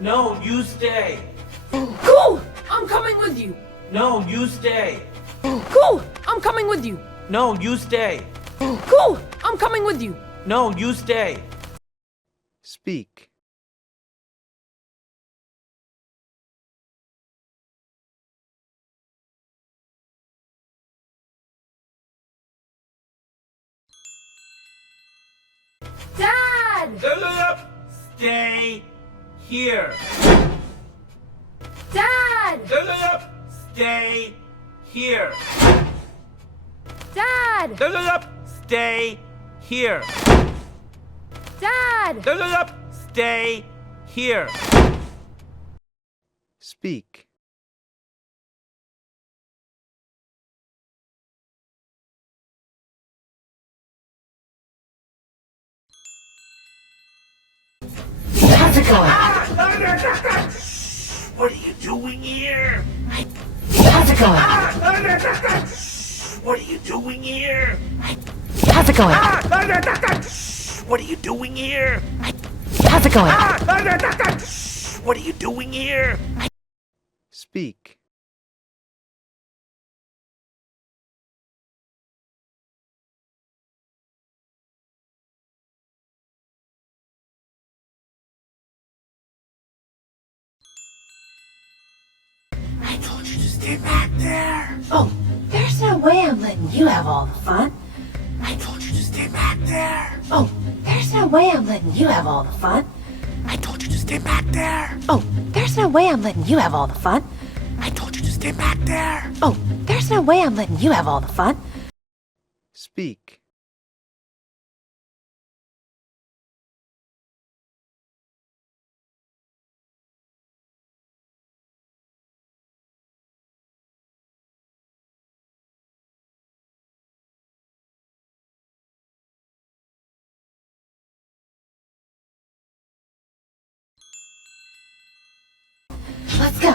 No, you stay. Cool! I'm coming with you! No, you stay. Cool! I'm coming with you! No, you stay. Cool! I'm coming with you! No, you stay. Speak. Dad! Stay here. Dad! Stay here. Dad! Stay here. Dad! Stay here. Speak. How's it going? What are you doing here? How's it going? What are you doing here? How's it going? What are you doing here? How's it going? What are you doing here? Speak. I told you to stay back there. Oh, there's no way I'm letting you have all the fun. I told you to stay back there. Oh, there's no way I'm letting you have all the fun. I told you to stay back there. Oh, there's no way I'm letting you have all the fun. I told you to stay back there. Oh, there's no way I'm letting you have all the fun. Speak. Let's go.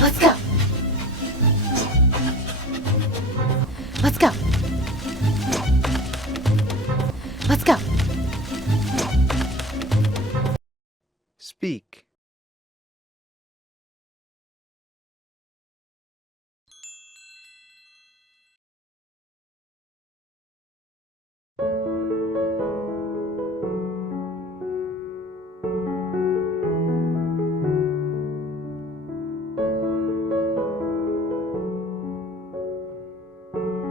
Let's go.